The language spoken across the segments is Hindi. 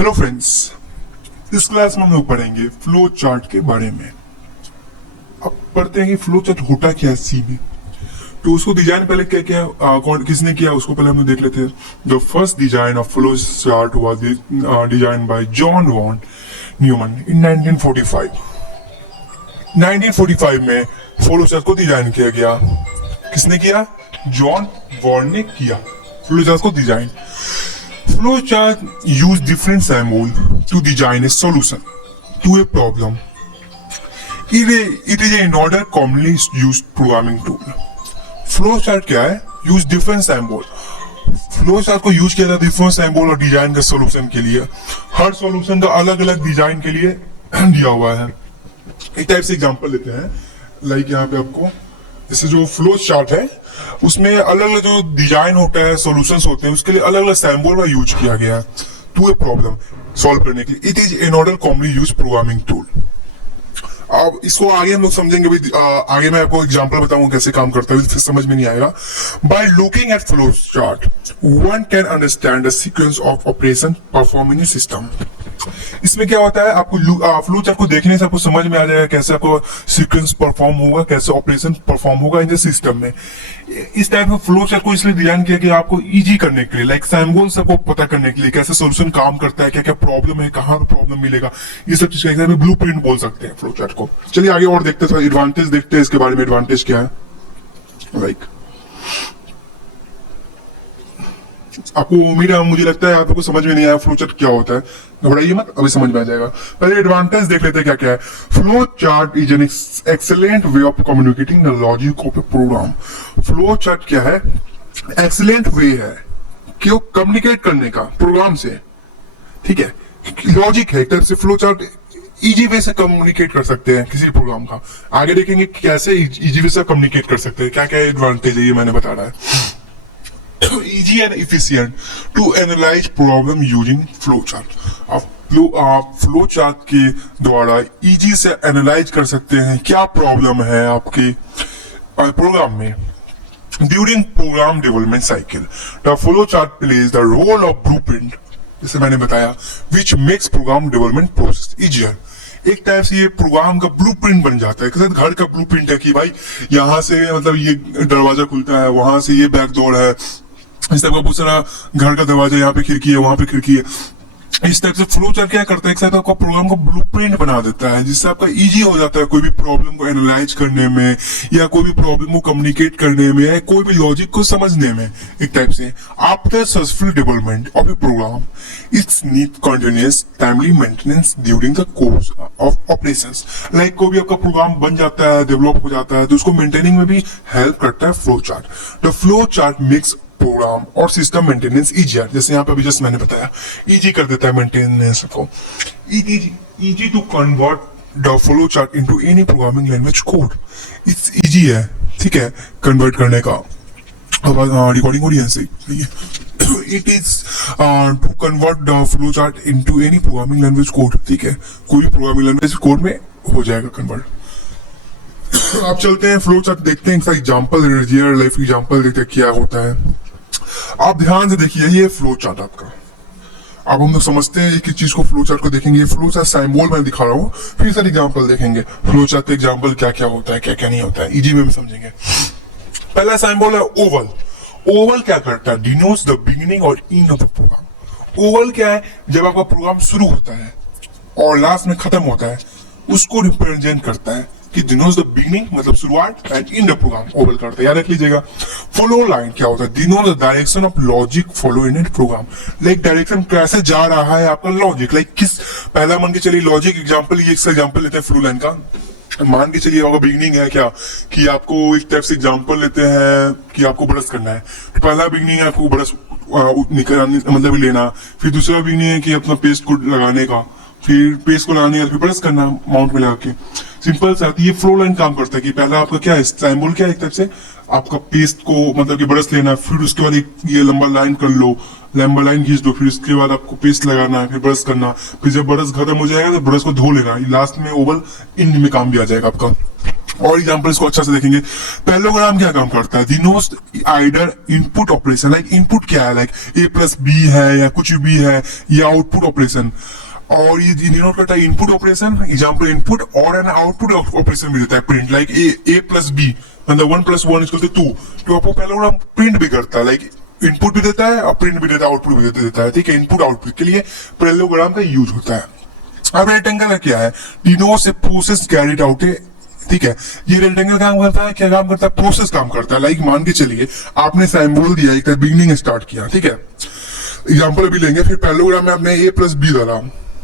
हेलो फ्रेंड्स, इस क्लास में हम लोग पढ़ेंगे फ्लो चार्ट के बारे में। अब पढ़ते हैं कि फ्लो चार्ट होता क्या है सी में। तो उसको डिजाइन पहले क्या क्या कौन किसने किया उसको पहले हम लोग देख लेते हैं। The first design of flow chart was design by John von Neumann in 1945। 1945 में फ्लो चार्ट को डिजाइन किया गया। किसने किया? जॉन वॉन ने किया फ्लो चार्ट को design. Flowchart use different symbol to design a solution to a problem. It is an order commonly used programming tool. Flowchart क्या है? Use different symbol. Flowchart को यूज किया जाता है डिफरेंट सिंबल और डिजाइन का सोल्यूशन के लिए। हर सोल्यूशन का अलग अलग डिजाइन के लिए दिया हुआ है। एक टाइप से एग्जांपल लेते हैं। लाइक यहाँ पे आपको जैसे जो फ्लो चार्ट है उसमें अलग अलग जो डिजाइन होता है, सॉल्यूशंस होते हैं, उसके लिए अलग अलग सिंबल का यूज किया गया है टू ए प्रॉब्लम सॉल्व करने के लिए। It is an order commonly use programming tool. अब इसको आगे हम लोग समझेंगे भाई। आगे मैं आपको एग्जांपल बताऊंगा कैसे काम करता है, फिर समझ में नहीं आएगा। By looking at flow chart one can understand the sequence of operation perform in system. इसमें क्या होता है, आपको फ्लो चार्ट को देखने से आपको समझ में आ जाएगा कैसे आपको सीक्वेंस परफॉर्म होगा, कैसे ऑपरेशन परफॉर्म होगा इन द सिस्टम में। इस टाइप में फ्लो चार्ट को इसलिए डिजाइन किया गया आपको इजी करने के लिए, लाइक सिंबल्स को पता करने के लिए, कैसे सोल्यूशन काम करता है, क्या क्या प्रॉब्लम है, कहाँ पे प्रॉब्लम मिलेगा, ये सब चीज का ब्लूप्रिंट बोल सकते हैं फ्लो चार्ट को। चलिए आगे और देखते हैं, एडवांटेज देखते हैं इसके बारे में। एडवांटेज क्या है? लाइक आपको उम्मीद है, मुझे लगता है आपको समझ में नहीं आया फ्लो चार्ट क्या होता है। घबराइए मत, अभी समझ में आ जाएगा। पहले एडवांटेज देख लेते हैं क्या क्या है। Flow chart is an excellent way of communicating the logic of a program. Flow chart क्या है? एक्सेलेंट वे है कि वो कम्युनिकेट करने का प्रोग्राम से। ठीक है, लॉजिक है एक तरफ से। फ्लो चार्ट इजी वे से कम्युनिकेट कर सकते हैं किसी प्रोग्राम का। आगे देखेंगे कैसे इजी वे से कम्युनिकेट कर सकते हैं, क्या क्या एडवांटेज है, ये मैंने बता रहा है। easy and efficient to analyze problem using flowchart। आप फ्लो चार्ट के द्वारा इजी से एनालाइज कर सकते हैं क्या प्रॉब्लम है आपके प्रोग्राम में। During program development cycle the flow chart plays the role of blueprint, जैसे मैंने बताया, which makes program development process easier. एक टाइप से ये प्रोग्राम का ब्लूप्रिंट बन जाता है। घर का ब्लूप्रिंट है कि भाई यहाँ से मतलब ये दरवाजा खुलता है, वहां से ये बैक डोर है, इस टाइप का बहुत सारा घर का दरवाजा, यहाँ पे खिड़की है, वहां पे खिड़की है। इस टाइप से फ्लो चार्ट क्या करता है, एक साथ आपका प्रोग्राम को ब्लूप्रिंट बना देता है, जिससे आपका इजी हो जाता है कोई भी प्रॉब्लम को एनालाइज करने में, या कोई भी प्रॉब्लम को कम्युनिकेट करने में, या कोई भी लॉजिक को समझने में। एक टाइप से after successful development of a program it's need continuous timely maintenance during the course of operations. Like कोई भी आपका प्रोग्राम बन जाता है, डेवलप हो जाता है, तो उसको मेंटेनिंग में भी हेल्प करता है flow chart. The flow chart makes program और सिस्टम मेंटेनेंस इजियर, जैसे यहाँ पे अभी जस्ट मैंने बताया, इजी कर देता है मेंटेनेंस को। It is easy to convert the flow chart into any programming language code. It's easy है, ठीक है, कन्वर्ट करने का। रिकॉर्डिंग हो रही है। It is to convert the flow chart into any programming language code. ठीक है, कोई भी प्रोग्रामिंग लैंग्वेज कोड में हो जाएगा कन्वर्ट। आप चलते हैं फ्लो चार्ट देखते हैं, एग्जांपल, रियल लाइफ एग्जांपल देखते हैं क्या होता है। आप ध्यान से देखिए, ये फ्लो चार्ट आपका। अब हम लोग समझते हैं एक एक चीज को, फ्लो चार्ट को देखेंगे। फ्लो चार्ट सिंबल मैं दिखा रहा हूँ, फिर सर एग्जांपल देखेंगे फ्लो चार्ट के एग्जांपल क्या क्या होता है, क्या क्या नहीं होता है, इजी में समझेंगे। पहला सिंबल है ओवल। ओवल क्या करता है? डिनोट्स द बिगिनिंग और end of the program. Oval क्या है? जब आपका प्रोग्राम शुरू होता है और लास्ट में खत्म होता है, उसको रिप्रेजेंट करता है कि डिनोट्स द बिगिनिंग मतलब शुरुआत, end in the program oval करता है, याद रख लीजिएगा। फॉलो लाइन क्या होता है? Denotes the direction of logic follow in it program. Like direction कैसे जा रहा है आपका लॉजिक, लाइक किस, पहला मान के चलिए लॉजिक एग्जांपल, ये एग्जांपल लेते हैं फ्लो लाइन का। मान के चलिए आपका बिगिनिंग है क्या, कि आपको एक टाइप से एग्जांपल लेते हैं कि आपको ब्रश करना है, तो पहला बिगिनिंग है आपको ब्रश निकालने मतलब लेना, फिर दूसरा बिगिनिंग है कि अपना पेस्ट को लगाने का, फिर पेस्ट को लगाने का, फिर ब्रश करना माउंट में लगा के। सिंपल सा ये फ्लो लाइन काम करता है कि पहला आपका क्या है, सिंबल क्या है, एक टाइप से आपका पेस्ट को मतलब कि ब्रश लेना, फिर उसके बाद एक ये लंबा लाइन कर लो, लंबा लाइन खींच दो, फिर उसके बाद आपको पेस्ट लगाना है, फिर ब्रश करना, फिर जब ब्रश खत्म हो जाएगा तो ब्रश को धो लेना। लास्ट में ओवल इन में काम भी आ जाएगा आपका। और एग्जाम्पल्स को अच्छा से देखेंगे। पैरेललोग्राम क्या काम करता है? Denotes either input operation, like input क्या है, लाइक ए प्लस बी है या कुछ भी है, या आउटपुट ऑपरेशन। और ये डिनोट करता है इनपुट ऑपरेशन, एग्जाम्पल इनपुट, और एन आउटपुट ऑपरेशन भी देता है print, like A plus B मतलब 1 + 1 = 2। तो आपको पैरेललोग्राम प्रिंट भी करता है, लाइक इनपुट भी देता है और प्रिंट भी देता है, आउटपुट भी देता है, ठीक है। इनपुट आउटपुट के लिए पैरेललोग्राम का यूज होता है। अब रेक्टेंगल क्या है? Denotes a process carried out है, ठीक है। ये रेक्टेंगल काम करता है, क्या काम करता है? प्रोसेस काम करता है। लाइक मान के चलिए आपने सिंबल दिया, एक बिगनिंग स्टार्ट किया, ठीक है। एग्जांपल अभी लेंगे, फिर पैरेललोग्राम में आपने a + b डाला,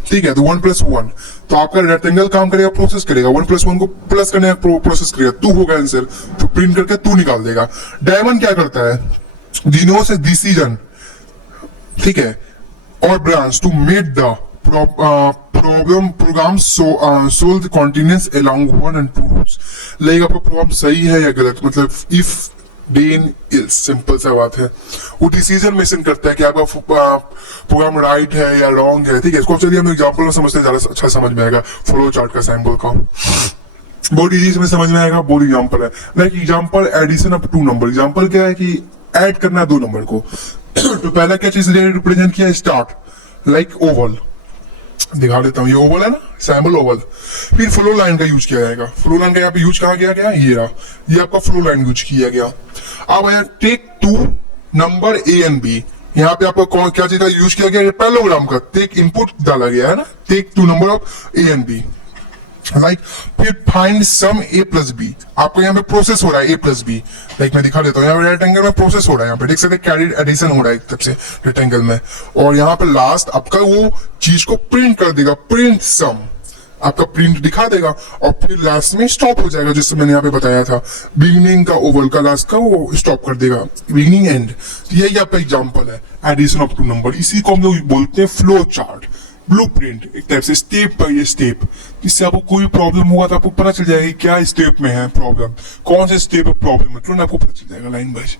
ठीक है, तो 1 + 1, तो आपका रेक्टेंगल काम करेगा, प्रोसेस करेगा, 1 + 1 को प्लस करने का प्रोसेस करेगा, 2 होगा आंसर, तो प्रिंट करके 2 निकाल देगा। डायमंड क्या करता है? डिनोट्स ए डिसीजन, ठीक है, और branch to make the program solve the continuous along 1 and 2 routes. Like आपका प्रोग्राम सही है या गलत, मतलब इफ देन इज, सिंपल सा बात है। वो डिसीजन मेंशन करता है कि आपका प्रोग्राम राइट है या रॉन्ग है, ठीक है। इसको चलिए हम एग्जांपल में समझते हैं, ज्यादा अच्छा समझ में आएगा। फ्लो चार्ट का सिंबल का बहुत इजी में समझ में आएगा। बहुत एग्जांपल है, like example addition of 2 number. Example क्या है कि ऐड करना 2 नंबर को। तो पहला क्या चीज रिप्रेजेंट किया? स्टार्ट, लाइक ओवल, दिखा देता हूँ, ये ओवल है ना, सैम्बल ओवल। फिर फ्लो लाइन का यूज किया जाएगा। फ्लो लाइन का यहाँ पे यूज कहा गया क्या? ये रहा, ये आपका फ्लो लाइन यूज किया गया। अब आया take 2 number A and B. यहाँ पे आपका कौन क्या चीज का यूज किया गया? पैरेललोग्राम का टेक इनपुट डाला गया है ना, take 2 number of A and B, like. फिर फाइंड सम a + b। आपको यहाँ पे प्रोसेस हो रहा है a + b, लाइक मैं दिखा देता हूँ, यहाँ पे रेक्टेंगल में प्रोसेस हो रहा है, यहाँ पे देख सकते हैं कैरिड एडिशन हो रहा है एक तरफ से रेक्टेंगल में। और यहाँ पे लास्ट आपका वो चीज को प्रिंट कर देगा, प्रिंट सम, आपका प्रिंट दिखा देगा। और फिर लास्ट में स्टॉप हो जाएगा, जिससे मैंने यहाँ पे बताया था, बिगिनिंग का ओवल का लास्ट का वो स्टॉप कर देगा, बिगिनिंग एंड। तो यही आपका एग्जाम्पल है, एडिशन ऑफ 2 नंबर। इसी को हम लोग बोलते हैं फ्लो चार्ट, ब्लूप्रिंट, एक टाइप से स्टेप बाय स्टेप। इससे आपको कोई प्रॉब्लम होगा तो आपको पता चल जाएगा क्या स्टेप में है प्रॉब्लम, कौन से स्टेप में प्रॉब्लम है, तुरंत आपको पता चल जाएगा लाइन वाइज।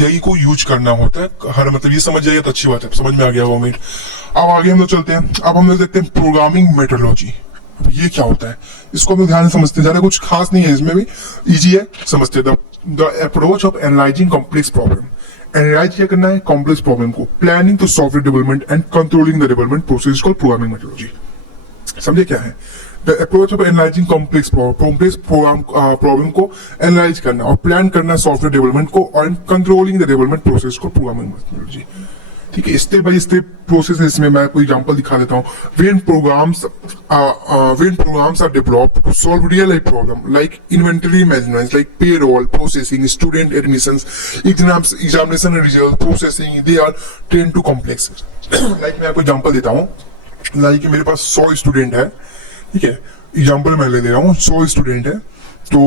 यही को यूज करना होता है हर, मतलब ये समझ जाइए तो अच्छी बात है, समझ में आ गया होगा उम्मीद। अब आगे हम लोग चलते हैं। अब हम लोग देखते हैं प्रोग्रामिंग मेथोडोलॉजी। ये क्या होता है इसको हम लोग ध्यान से समझते हैं, ज्यादा कुछ खास नहीं है इसमें भी, इजी है, समझते हैं। The approach of analysing complex problem. Analyse क्या करना है? कॉम्प्लेक्स प्रॉब्लम को, planning to software development and controlling the development process called programming methodology. समझे क्या है? The approach of analysing complex problem को एनालाइज करना और प्लान करना सॉफ्टवेयर डेवलपमेंट को, और कंट्रोलिंग द डेवलपमेंट प्रोसेस को प्रोग्रामिंग मेथोडोलॉजी, ठीक है। स्टेप बाय स्टेप प्रोसेस है इसमें। मैं कोई एग्जांपल दिखा देता हूँ। when programs are developed to solve real life problem like inventory management, like payroll processing, student admissions, examination result processing, they are tend to complex। like मैं आपको एग्जांपल देता हूँ, लाइक मेरे पास 100 स्टूडेंट है, ठीक है। एग्जांपल मैं ले दे रहा हूँ, 100 स्टूडेंट है, तो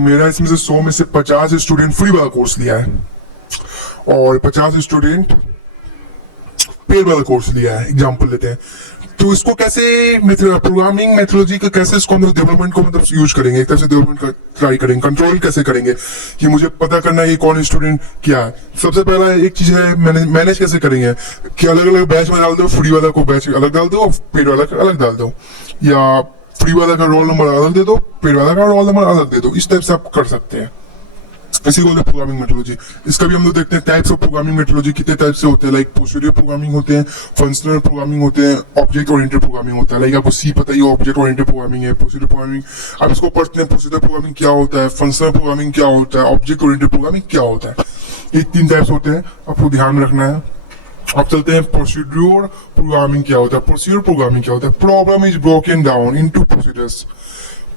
मेरा इसमें से 100 में से 50 स्टूडेंट फ्री वाला कोर्स लिया है और 50 स्टूडेंट पेड वाला कोर्स लिया है। एग्जांपल लेते हैं, तो इसको कैसे प्रोग्रामिंग मेथोडोलॉजी का कैसे इसको हम लोग डेवलपमेंट को मतलब यूज करेंगे, एक तरह से डेवलपमेंट का ट्राई करेंगे, कंट्रोल कैसे करेंगे कि मुझे पता करना है कि कौन स्टूडेंट क्या है। सबसे पहला एक चीज है मैनेज कैसे करेंगे कि अलग अलग बैच में डाल दो, फ्री वाला को बैच अलग डाल दो, पेड वाला का अलग डाल दो, या फ्री वाला का रोल नंबर अलग दे दो, पेड वाला का रोल नंबर अलग दे दो। इस टाइप से आप कर सकते हैं, इसी को प्रोग्रामिंग मेथोडोलॉजी। इसका भी हम लोग देखते हैं टाइप्स ऑफ प्रोग्रामिंग मेथोडोलॉजी, कितने टाइप से होते हैं, लाइक प्रोसीड्यूर प्रोग्रामिंग होते हैं, फंक्शनल प्रोग्रामिंग होते हैं, ऑब्जेक्ट ओरिएंटेड प्रोग्रामिंग होता है। लाइक आपको सी पता ही ऑब्जेक्ट ओरिएंटेड प्रोग्रामिंग है, प्रोसीड्यूर प्रोग्रामिंग आप इसको पढ़ते हैं, प्रोसीड्यूर प्रोग्रामिंग क्या होता है, फंक्शनल प्रोग्रामिंग क्या होता है, ऑब्जेक्ट ओरिएंटेड प्रोग्रामिंग क्या होता है। ये 3 टाइप्स होते हैं, आपको ध्यान रखना है। अब चलते हैं प्रोसीड्यूर प्रोग्रामिंग क्या होता है। प्रोसीड्यूर प्रोग्रामिंग क्या होता है? Problem is broken down into procedures.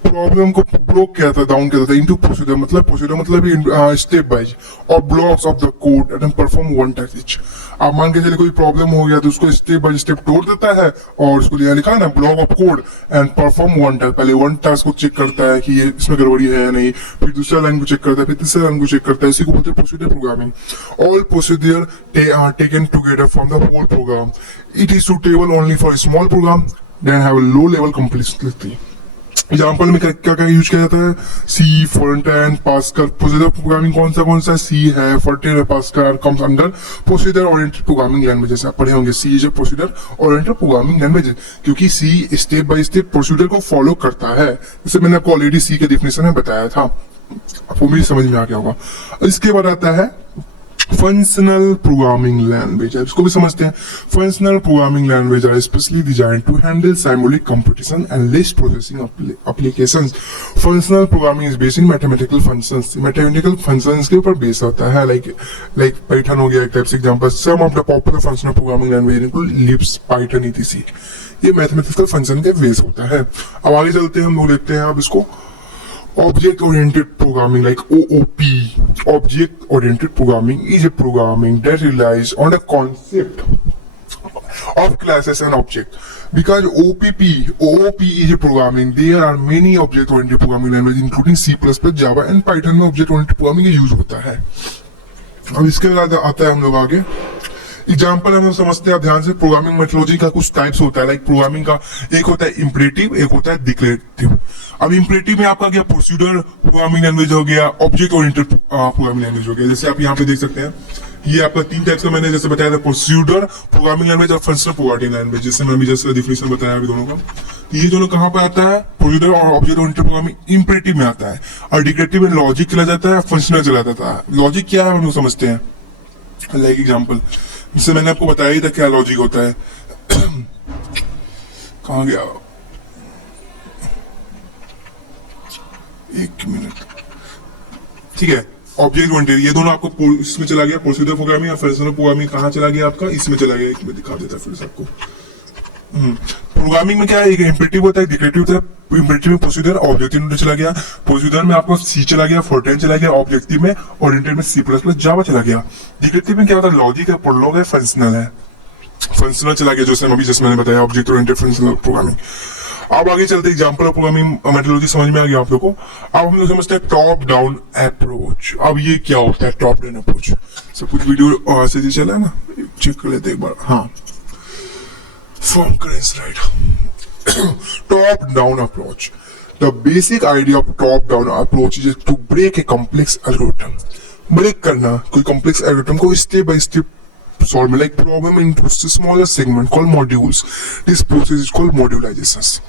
Problem को ब्रोक किया था, डाउन किया था इनटू प्रोसीजर, मतलब स्टेप वाइज, और blocks of the code and perform one task each. आप मान के चलिए कोई प्रॉब्लम हो गया तो उसको स्टेप बाय स्टेप तोड़ देता है और उसको लिखा है ना block of code and perform one task. पहले वन टास्क को चेक करता है कि ये इसमें गड़बड़ी है या नहीं, फिर दूसरा लाइन को चेक करता है, फिर तीसरा लाइन को चेक करता है। इसी को बोलते हैं procedure programming. All procedure taken together from the whole program. It is suitable only for small program then have a low level complexity. Example में क्या क्या यूज किया जाता है, C, Fortran, Pascal. Procedure programming कौन सा सी है, फ्रंट-एंड है, Pascal comes under procedure oriented programming languages. आप पढ़े होंगे C is a procedure oriented programming language, क्योंकि C step by step procedure को फॉलो करता है। जैसे मैंने आपको ऑलरेडी सी के डेफिनेशन में बताया था, आपको भी समझ में आ गया होगा। इसके बाद आता है फंक्शनल प्रोग्रामिंग लैंग्वेज, इसको भी समझते हैं। Functional programming language are specially designed to handle simulated computation and list processing applications. Functional programming is based in mathematical functions, mathematical functions के ऊपर बेस होता है। लाइक पाइथन हो गया एक टाइप से example. Some of the popular functional programming language include Lisp, Python, ETC. ये मैथमेटिकल फंक्शन के बेस होता है। अब आगे चलते हैं, हम लोग देखते हैं अब इसको Object Oriented Programming, like OOP. Object Oriented Programming is a programming that relies on the concept of classes and object. Because OOP is a programming, there are many object oriented programming languages including C++, Java and Python में object oriented programming यूज होता है। अब इसके बाद आता है हम लोग आगे एग्जाम्पल हम लोग समझते हैं। आप ध्यान से, प्रोग्रामिंग मेथोडोलॉजी का कुछ टाइप्स होता है। लाइक प्रोग्रामिंग का एक होता है इम्परेटिव, एक होता है डिक्लेरेटिव। अब इम्परेटिव में आपका क्या प्रोसीडर प्रोग्रामिंग लैंग्वेज हो गया, ऑब्जेक्ट ओरिएंटेड प्रोग्रामिंग लैंग्वेज हो गया। जैसे आप यहाँ पे देख सकते हैं, ये आपका तीन टाइप्स का मैंने जैसे बताया था, प्रोसीडर प्रोग्रामिंग लैंग्वेज और फंक्शनल प्रोग्रामिंग लैंग्वेज, जिससे मैंने जैसे डिफिनेशन बताया अभी दोनों का। ये दोनों कहाँ पर आता है, प्रोसीडर और ऑब्जेक्ट ओरिएंटेड प्रोग्रामिंग इम्परेटिव में आता है, और डिक्लेरेटिव में लॉजिक चला जाता है, फंक्शनल चला जाता है। लॉजिक क्या है हम लोग समझते हैं। लाइक एग्जाम्पल, जिससे मैंने आपको बताया ही था क्या लॉजिक होता है। कहाँ गया, एक मिनट, ठीक है। ऑब्जेक्ट ओरिएंटेड ये दोनों आपको इसमें चला गया, प्रोसीजर प्रोग्रामिंग और फंक्शनल प्रोग्रामिंग कहाँ चला गया आपका, इसमें चला गया। एक में दिखा देता फिर से आपको। प्रोग्रामिंग में क्या है, एक इम्परेटिव होता है, डिक्लेरेटिव होता है। इम्परेटिव में प्रोसीजर, ऑब्जेक्टिव में चला गया। प्रोसीजर में आपको सी चला गया, फ्रंट-एंड चला गया, ऑब्जेक्टिव में, ओरिएंटेड में C++, जावा चला गया। डिक्लेरेटिव में क्या होता है, लॉजिक है, प्रोलॉग है, फंक्शनल है। फंक्शनल चला गया जैसे अभी जैसे मैंने बताया, ऑब्जेक्ट ओरिएंटेड फंक्शनल प्रोग्रामिंग। अब आगे चलते एग्जांपल ऑफ प्रोग्रामिंग मेथोडोलॉजी समझ में आ गया आप लोगों को। अब हम लोग समझते हैं टॉप डाउन अप्रोच। अब ये क्या होता है टॉप डाउन अप्रोच, सब कुछ वीडियो से चला है ना, चेक कर लेते एक बार। हाँ, फ्रॉम करेंस right. Top down approach, the basic idea of top down approach is to break a complex algorithm. Break करना कोई कॉम्प्लेक्स एल्गोरिथम को step by step solve like problem into smaller segment called modules. This process is called modulization.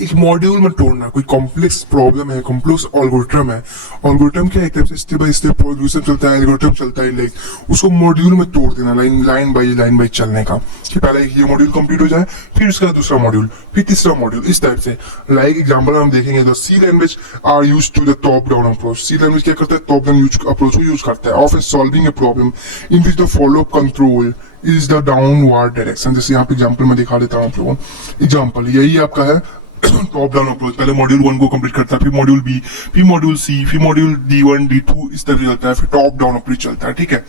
एक मॉड्यूल में तोड़ना, कोई कॉम्प्लेक्स प्रॉब्लम है, कॉम्प्लेक्स एल्गोरिथम है। एल्गोरिथम क्या एक तरह से स्टेप बाय स्टेप प्रोड्यूसर चलता है, एल्गोरिथम चलता है, लाइक उसको मॉड्यूल में तोड़ देना, लाइन बाय चलने का, कि पहले ये मॉड्यूल कंप्लीट हो जाए, फिर उसका दूसरा मॉड्यूल, फिर तीसरा मॉड्यूल, इस टाइप से। लाइक एग्जांपल हम देखेंगे तो C language are used to the top down approach. C language क्या करता है, टॉप डाउन अप्रोच को यूज करता है of solving a problem in which the follow control is the downward direction. जैसे यहाँ पे एग्जांपल में दिखा देता हूँ आप लोगों को। एग्जांपल यही आपका है टॉप डाउन अप्रोच। पहले मॉड्यूल 1 को कंप्लीट करता है, फिर मॉड्यूल बी, फिर मॉड्यूल सी, फिर मॉड्यूल D1 D2 इस तरह चलता है, फिर टॉप डाउन अप्रोच चलता है। ठीक है,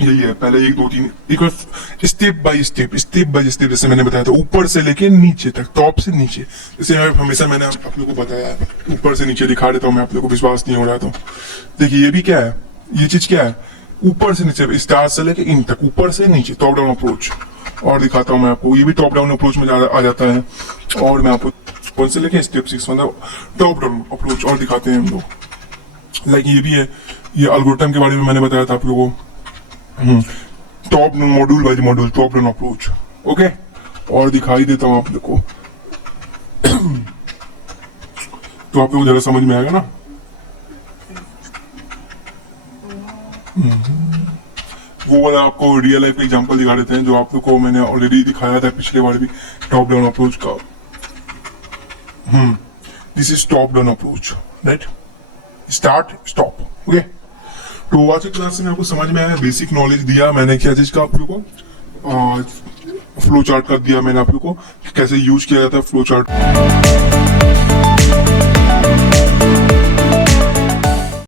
यही है। पहले 1 2 3 एक स्टेप बाय स्टेप जैसे मैंने बताया था, ऊपर से लेके नीचे तक, टॉप से नीचे। जैसे हमेशा मैंने आप लोगों को बताया है, ऊपर से नीचे दिखा देता हूँ मैं, आप लोगों को विश्वास नहीं हो रहा तो देखिए, ये भी क्या है, ये चीज क्या है, ऊपर से नीचे, स्टार्ट से लेके इन तक, ऊपर से नीचे, टॉप डाउन अप्रोच। और दिखाता हूँ मैं आपको, ये भी टॉप डाउन अप्रोच में आ जाता है। और मैं आपको कौन से लेके स्टेप 6 मतलब टॉप डाउन अप्रोच और दिखाते हैं हम लोग। लाइक ये भी है, ये एल्गोरिथम के बारे में मैंने बताया था आप लोगों को, top module by module, top down approach. Okay, और दिखाई देता हूँ आप लोग को तो आप लोग जरा समझ में आएगा ना। वो वाला आपको रियल लाइफ एग्जांपल दिखा देते हैं जो आप लोग को मैंने ऑलरेडी दिखाया था पिछले बार भी, टॉप डाउन अप्रोच का। This is top down approach, right, start stop. Okay, तो आज की क्लास में आपको समझ में आया, बेसिक नॉलेज दिया मैंने क्या चीज का आप लोग को, फ्लो चार्ट कर दिया मैंने आप लोग को, कैसे यूज किया जाता है फ्लो चार्ट।